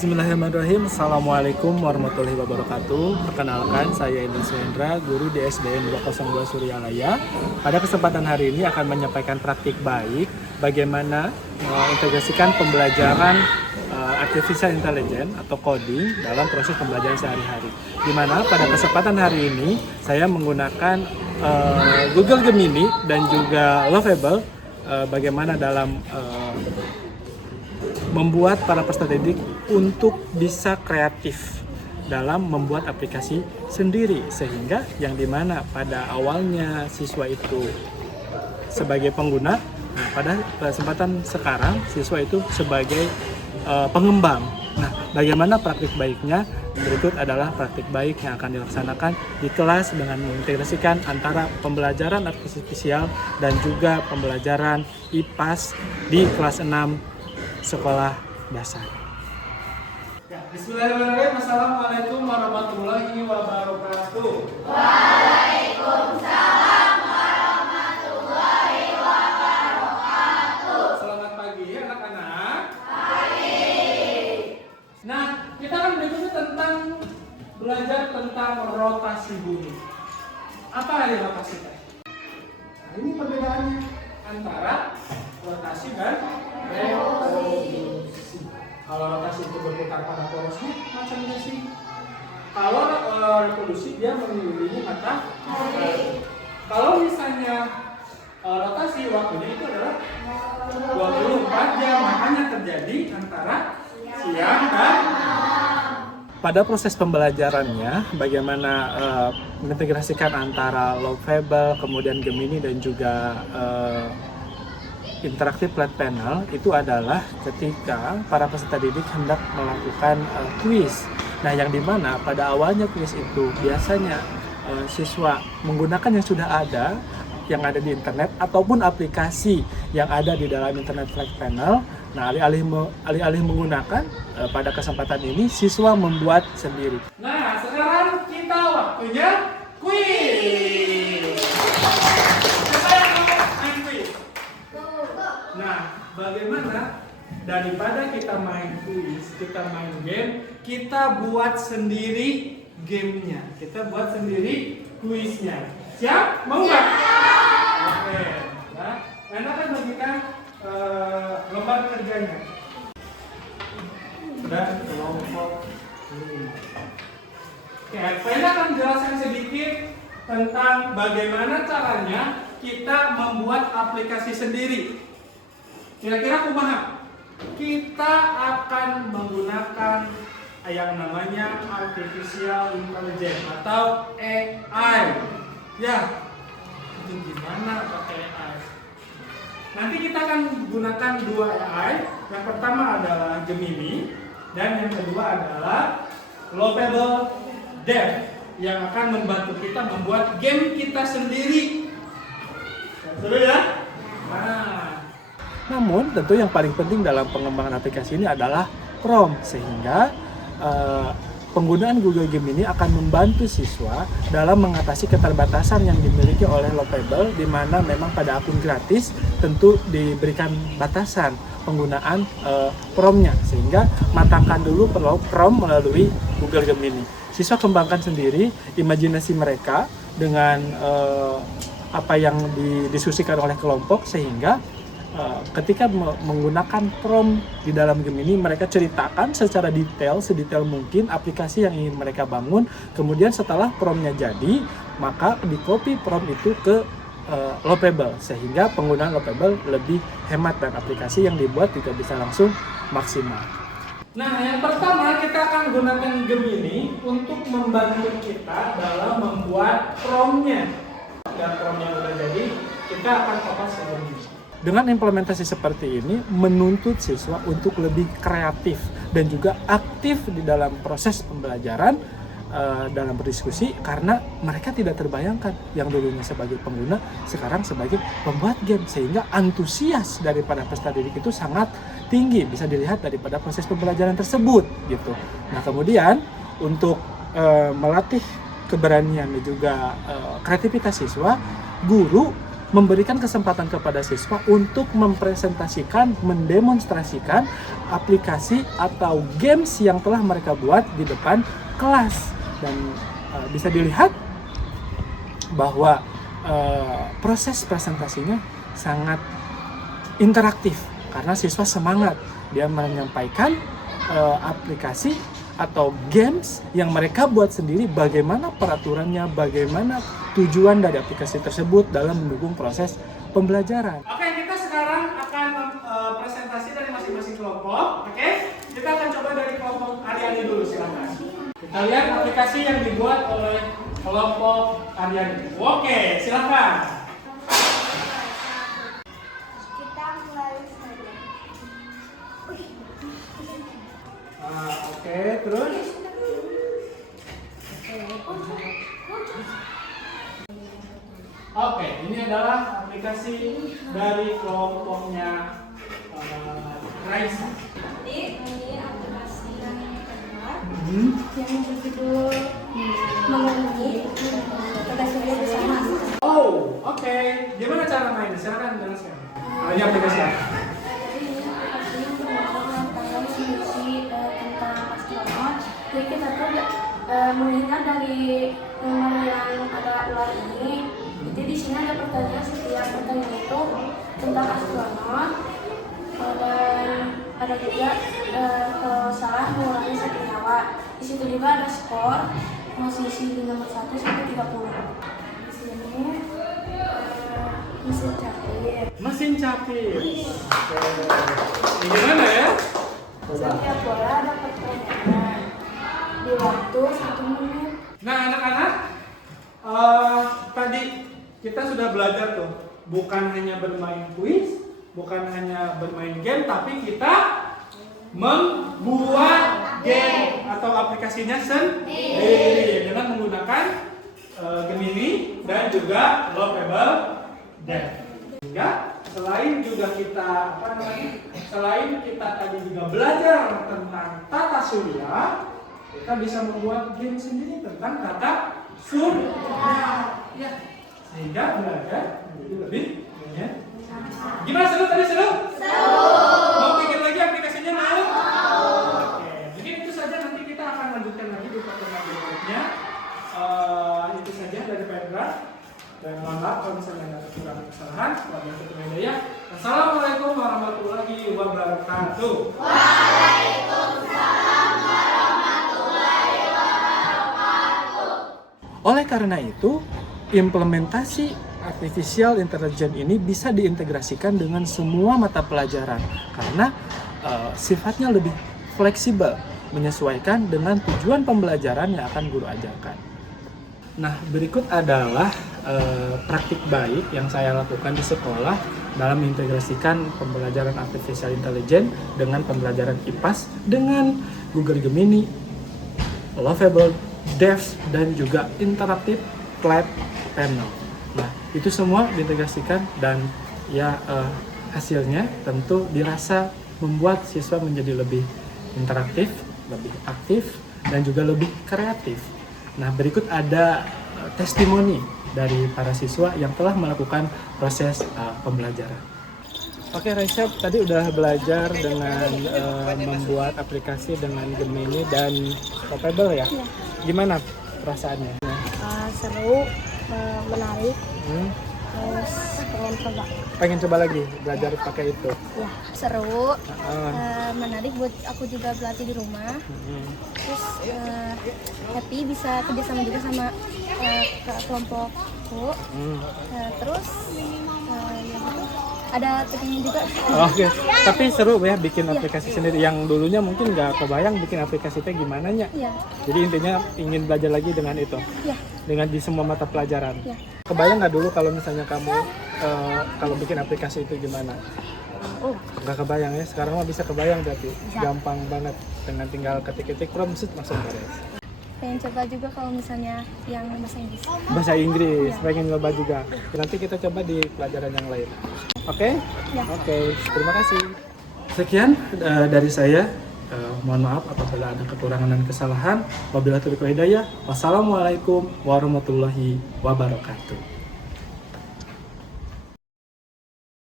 Bismillahirrahmanirrahim. Assalamualaikum warahmatullahi wabarakatuh. Perkenalkan, saya Edwin Suhendra, guru di SDN 202 Suryalaya. Pada kesempatan hari ini akan menyampaikan praktik baik bagaimana mengintegrasikan pembelajaran artificial intelligence atau coding dalam proses pembelajaran sehari-hari. Di mana pada kesempatan hari ini saya menggunakan Google Gemini dan juga Lovable bagaimana dalam membuat para peserta didik untuk bisa kreatif dalam membuat aplikasi sendiri, sehingga yang dimana pada awalnya siswa itu sebagai pengguna, pada kesempatan sekarang siswa itu sebagai pengembang. Nah, bagaimana praktik baiknya? Berikut adalah praktik baik yang akan dilaksanakan di kelas dengan mengintegrasikan antara pembelajaran artificial dan juga pembelajaran IPAS di kelas 6 sekolah dasar. Ya, bismillahirrahmanirrahim. Assalamualaikum warahmatullahi wabarakatuh. Waalaikumsalam warahmatullahi wabarakatuh. Selamat pagi anak-anak. Pagi. Nah, kita akan berikutnya tentang belajar tentang rotasi bumi. Apa arti rotasi teh? Nah, ini perbedaannya antara rotasi dan revolusi. Kalau rotasi itu berputar pada porosnya macamnya sih. Kalau revolusi dia mengelilingi matahari. Kalau misalnya rotasi waktunya itu adalah 24 jam, makanya terjadi antara siang dan pada proses pembelajarannya bagaimana mengintegrasikan antara Lovable, kemudian Gemini dan juga interaktif flat panel itu adalah ketika para peserta didik hendak melakukan kuis. Nah, yang dimana pada awalnya kuis itu biasanya siswa menggunakan yang sudah ada, yang ada di internet ataupun aplikasi yang ada di dalam internet flat panel. Nah, alih-alih menggunakan pada kesempatan ini siswa membuat sendiri. Nah, sekarang kita waktunya kuis. Nah, bagaimana daripada kita main kuis, kita main game, kita buat sendiri gamenya, kita buat sendiri kuisnya. Siap? Mau nggak? Oke. Nah, Anda akan bagikan lembar kerjanya. Dan kelompok ini. Oke, saya akan jelaskan sedikit tentang bagaimana caranya kita membuat aplikasi sendiri. Kira-kira kumaha? Kita akan menggunakan yang namanya artificial intelligence atau AI. Ya, itu gimana pakai AI? Nanti kita akan gunakan dua AI. Yang pertama adalah Gemini dan yang kedua adalah Lovable Dev yang akan membantu kita membuat game kita sendiri. Seru ya? Nah, namun tentu yang paling penting dalam pengembangan aplikasi ini adalah prompt, sehingga penggunaan Google Gemini akan membantu siswa dalam mengatasi keterbatasan yang dimiliki oleh Lovable, di mana memang pada akun gratis tentu diberikan batasan penggunaan prompt-nya, sehingga matangkan dulu prompt melalui Google Gemini. Siswa kembangkan sendiri imajinasi mereka dengan apa yang didiskusikan oleh kelompok, sehingga ketika menggunakan prompt di dalam Gemini, mereka ceritakan secara detail, sedetail mungkin aplikasi yang ingin mereka bangun. Kemudian setelah promptnya jadi, maka di-copy prompt itu ke Lovable, sehingga penggunaan Lovable lebih hemat dan aplikasi yang dibuat juga bisa langsung maksimal. Nah, yang pertama kita akan gunakan Gemini untuk membantu kita dalam membuat prompt-nya. Dan prompt yang sudah jadi, kita akan fokus ke Gemini. Dengan implementasi seperti ini menuntut siswa untuk lebih kreatif dan juga aktif di dalam proses pembelajaran dalam berdiskusi, karena mereka tidak terbayangkan yang dulunya sebagai pengguna sekarang sebagai pembuat game, sehingga antusias daripada peserta didik itu sangat tinggi, bisa dilihat daripada proses pembelajaran tersebut gitu. Nah, kemudian untuk melatih keberanian dan juga kreativitas siswa, guru memberikan kesempatan kepada siswa untuk mempresentasikan, mendemonstrasikan aplikasi atau games yang telah mereka buat di depan kelas. Dan bisa dilihat bahwa proses presentasinya sangat interaktif karena siswa semangat, dia menyampaikan aplikasi atau games yang mereka buat sendiri, bagaimana peraturannya, bagaimana tujuan dari aplikasi tersebut dalam mendukung proses pembelajaran. Oke, kita sekarang akan presentasi dari masing-masing kelompok. Oke, kita akan coba dari kelompok Aryani dulu, silakan. Kita lihat aplikasi yang dibuat oleh kelompok Aryani. Oke, silakan. Kita mulai saja. Oke, terus? Oke, ini adalah aplikasi dari kelompoknya Raisa. Ini aplikasi yang kedua yang berjudul mengenai aplikasinya bersama. Oh, oke. Gimana cara mainnya? Silakan jelaskan. Ini aplikasi apa? Jadi ini aplikasi yang berbicara tentang misi tentang astronot. Jadi kita tuh mengingat dari nomor yang ada ular ini. Jadi di sini ada pertanyaan, setiap pertanyaan itu tentang astronot. Dan ada juga kalau salah mengurangi 1 nyawa. Di situ juga ada skor posisi di nomor 1 sampai 30. Di sini mesin capit. Mesin capit. Oke. Gimana ya? Coba. Setiap bola ada pertanyaan di waktu 1 menit. Nah, anak-anak, tadi kita sudah belajar tuh, bukan hanya bermain kuis, bukan hanya bermain game, tapi kita membuat game atau aplikasinya sendiri dengan menggunakan Gemini dan juga Lovable Dev. Sehingga selain juga kita selain kita tadi juga belajar tentang tata surya, kita bisa membuat game sendiri tentang tata surya. Ya. Sehingga belajar menjadi lebih menyenangkan. Gimana, seru tadi, seru? Mau bikin lagi aplikasinya, mau? Oke, mungkin itu saja, nanti kita akan lanjutkan lagi di pertemuan berikutnya. Itu saja dari Pedra. Dan mohon maaf kalau misalnya ada kekurangan kesalahan. Wabillahi hidayah. Assalamualaikum warahmatullahi wabarakatuh. Waalaikumsalam warahmatullahi wabarakatuh. Oleh karena itu, implementasi artificial intelligence ini bisa diintegrasikan dengan semua mata pelajaran karena sifatnya lebih fleksibel, menyesuaikan dengan tujuan pembelajaran yang akan guru ajarkan. Nah, berikut adalah praktik baik yang saya lakukan di sekolah dalam mengintegrasikan pembelajaran artificial intelligence dengan pembelajaran IPAS dengan Google Gemini, Lovable Dev, dan juga interaktif flat panel. Nah, itu semua diintegrasikan dan ya hasilnya tentu dirasa membuat siswa menjadi lebih interaktif, lebih aktif, dan juga lebih kreatif. Nah, berikut ada testimoni dari para siswa yang telah melakukan proses pembelajaran. Oke, Raisa tadi udah belajar dengan membuat aplikasi dengan Gemini dan Lovable ya? Ya. Gimana perasaannya? Seru, menarik, terus pengen coba lagi belajar pakai itu. ya. Seru, menarik buat aku juga berlatih di rumah. Terus happy bisa kerjasama juga sama kelompokku. Terus ya gitu. Ada tekniknya juga. Oke, tapi seru ya bikin aplikasi sendiri. Yang dulunya mungkin nggak kebayang bikin aplikasi itu gimana nya. Iya. Jadi intinya ingin belajar lagi dengan itu, Iya. dengan di semua mata pelajaran. Iya. Kebayang nggak dulu kalau misalnya kamu kalau bikin aplikasi itu gimana? Oh, Nggak kebayang ya. Sekarang mah bisa kebayang berarti. Bisa. Gampang banget dengan tinggal ketik-ketik prompt langsung beres. pengen coba juga kalau misalnya yang bahasa Inggris. Bahasa Inggris, pengen nyoba juga. Nanti kita coba di pelajaran yang lain. Oke? Ya. Oke, terima kasih. Sekian dari saya. Mohon maaf apabila ada kekurangan dan kesalahan. Wabillahi taufiq wal hidayah. Wassalamualaikum warahmatullahi wabarakatuh.